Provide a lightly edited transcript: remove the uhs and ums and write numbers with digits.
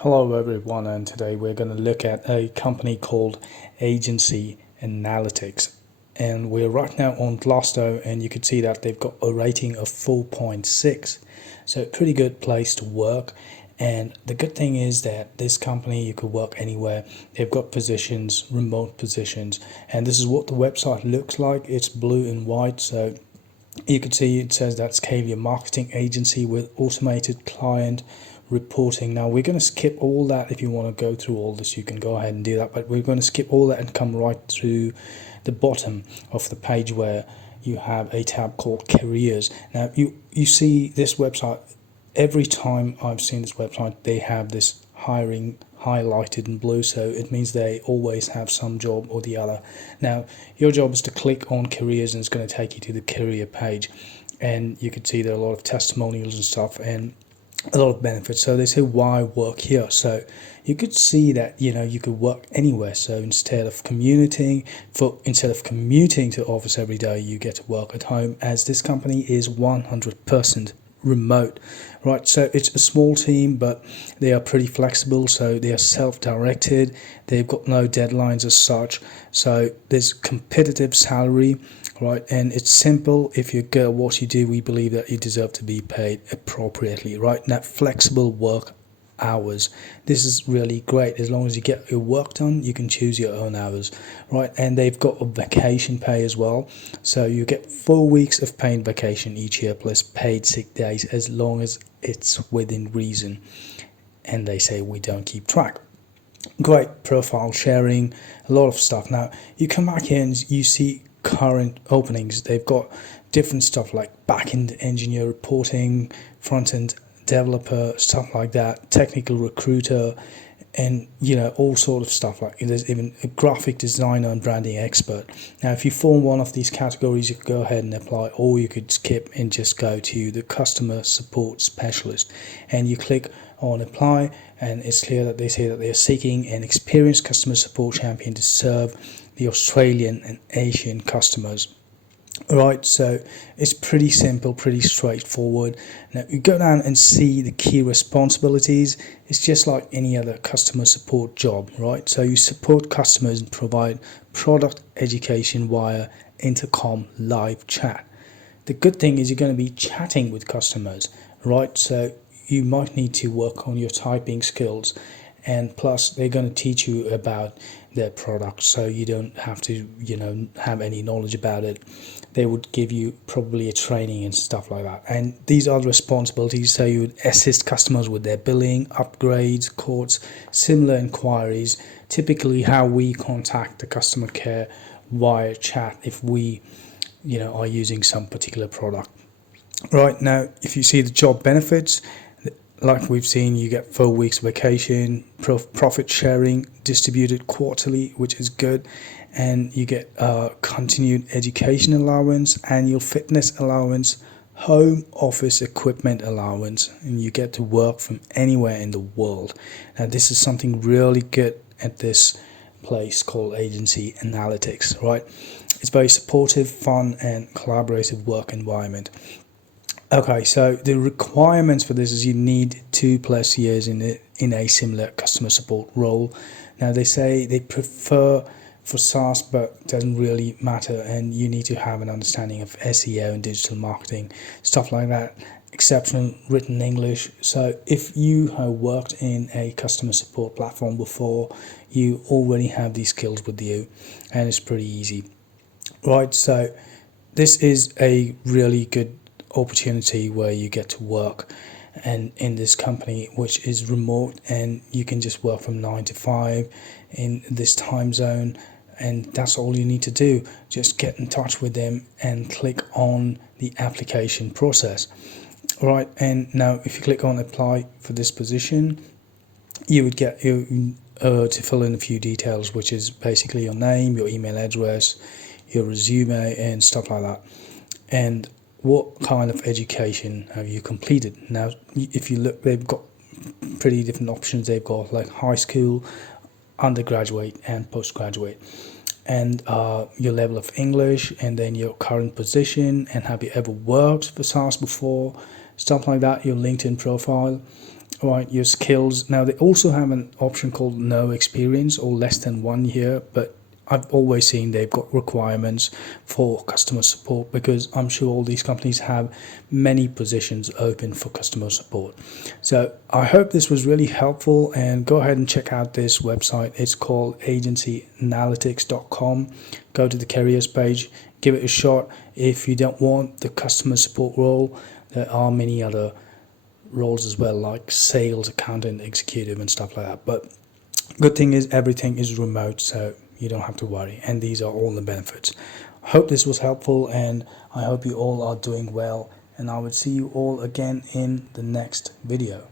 Hello everyone, and today we're going to look at a company called Agency Analytics. And we're right now on Glassdoor, and you can see that they've got a rating of 4.6. So pretty good place to work. And the good thing is that this company, you could work anywhere. They've got positions, remote positions, and this is what the website looks like. It's blue and white, so you can see it says that scale your marketing agency with automated client reporting. Now we're going to skip all that. If you want to go through all this, you can go ahead and do that, but we're going to skip all that and come right to the bottom of the page where you have a tab called careers. Now you see this website. Every time I've seen this website, they have this hiring highlighted in blue, so it means they always have some job or the other. Now your job is to click on careers, and it's going to take you to the career page, and you can see there are a lot of testimonials and stuff and a lot of benefits. So they say, why work here? So you could see that you could work anywhere. So instead of commuting to office every day, you get to work at home, as this company is 100% remote, right? So it's a small team, but they are pretty flexible, so they are self-directed. They've got no deadlines as such, so there's competitive salary, right? And it's simple. If you're good at what you do, we believe that you deserve to be paid appropriately, right? Now, flexible work hours, this is really great. As long as you get your work done, you can choose your own hours, right? And they've got a vacation pay as well, so you get 4 weeks of paid vacation each year plus paid sick days, as long as it's within reason. And they say we don't keep track. Great profile sharing, a lot of stuff. Now you come back here and you see current openings. They've got different stuff like back-end engineer reporting, front-end developer, stuff like that, technical recruiter, and all sort of stuff. Like there's even a graphic designer and branding expert. Now if you form one of these categories, you could go ahead and apply, or you could skip and just go to the customer support specialist, and you click on apply, and it's clear that they say that they are seeking an experienced customer support champion to serve the Australian and Asian customers. Right, so it's pretty simple, pretty straightforward. Now you go down and see the key responsibilities. It's just like any other customer support job, right? So you support customers and provide product education via intercom live chat. The good thing is you're going to be chatting with customers, right? So you might need to work on your typing skills, and plus they're going to teach you about their product, so you don't have to have any knowledge about it. They would give you probably a training and stuff like that. And these are the responsibilities. So you would assist customers with their billing, upgrades, quotes, similar inquiries, typically how we contact the customer care via chat if we are using some particular product. Right, now if you see the job benefits, like we've seen, you get 4 weeks vacation, profit sharing distributed quarterly, which is good, and you get continued education allowance, annual fitness allowance, home office equipment allowance, and you get to work from anywhere in the world. Now this is something really good at this place called Agency Analytics, right? It's very supportive, fun, and collaborative work environment. Okay, so the requirements for this is you need 2+ years in a similar customer support role. Now they say they prefer for SaaS, but it doesn't really matter, and you need to have an understanding of SEO and digital marketing, stuff like that. Exceptional written English. So if you have worked in a customer support platform before, you already have these skills with you, and it's pretty easy, right? So this is a really good opportunity where you get to work and in this company, which is remote, and you can just work from 9 to 5 in this time zone, and that's all you need to do. Just get in touch with them and click on the application process, right? And now if you click on apply for this position, you would get to fill in a few details, which is basically your name, your email address, your resume, and stuff like that, and what kind of education have you completed. Now if you look, they've got pretty different options. They've got like high school, undergraduate, and postgraduate, and your level of English, and then your current position, and have you ever worked for SaaS before, stuff like that, your LinkedIn profile, right, your skills. Now they also have an option called no experience or less than 1 year, but I've always seen they've got requirements for customer support because I'm sure all these companies have many positions open for customer support. So I hope this was really helpful, and go ahead and check out this website. It's called agencyanalytics.com. Go to the careers page, give it a shot. If you don't want the customer support role, there are many other roles as well, like sales, accountant, executive, and stuff like that. But good thing is everything is remote, so you don't have to worry, and these are all the benefits. I hope this was helpful, and I hope you all are doing well, and I will see you all again in the next video.